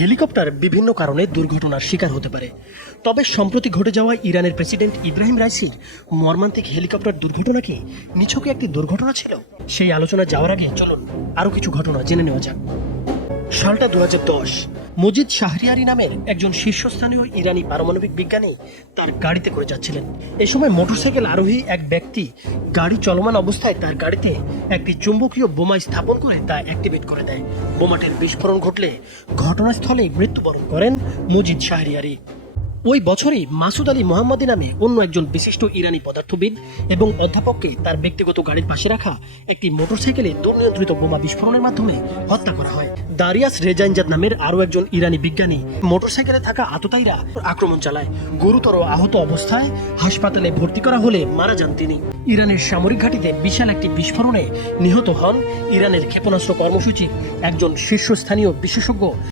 Helicopter বিভিন্ন কারণে দুর্ঘটনার শিকার হতে পারে। তবে সম্প্রতি ঘটে যাওয়া ইরানের প্রেসিডেন্ট ইব্রাহিম রাইসির মর্মান্তিক হেলিকপ্টার দুর্ঘটনা কি নিছকই একটি দুর্ঘটনা ছিল? সেই আলোচনা যাওয়ার আগে চলুন আরও কিছু ঘটনা জেনে নেওয়া যাক। সালটা 2010। মজিদ শাহরিয়ারি নামের একজন শীর্ষস্থানীয় ইরানি পারমাণবিক বিজ্ঞানী তার গাড়িতে করে যাচ্ছিলেন। এ সময় মোটরসাইকেল আরোহী এক ব্যক্তি গাড়ি চলমান অবস্থায় তার গাড়িতে একটি চুম্বকীয় বোমা স্থাপন করে তা অ্যাক্টিভেট করে দেয়। বোমাটির বিস্ফোরণ ঘটলে ঘটনাস্থলেই মৃত্যুবরণ করেন মজিদ শাহরিয়ারি। ওই বছরই মাসুদ আলী মোহাম্মদী নামে অন্য একজন বিশিষ্ট ইরানি পদার্থবিদ এবং অধ্যাপককে তার ব্যক্তিগত গাড়ির পাশে রাখা একটি মোটরসাইকেলে দুর্নিয়ন্ত্রিত বোমা বিস্ফোরণের মাধ্যমে হত্যা করা হয়। দারিয়াস রেজাইনজাদ নামের আরও একজন ইরানি বিজ্ঞানী মোটরসাইকেলে থাকা আততায়ীরা আক্রমণ চালায়। গুরুতর আহত অবস্থায় হাসপাতালে ভর্তি করা হলে মারা যান তিনি। ইরানের সামরিক ঘাঁটিতে বিশাল একটি বিস্ফোরণে নিহত হন ইরানের ক্ষেপণাস্ত্র কর্মসূচির একজন শীর্ষস্থানীয় বিশেষজ্ঞ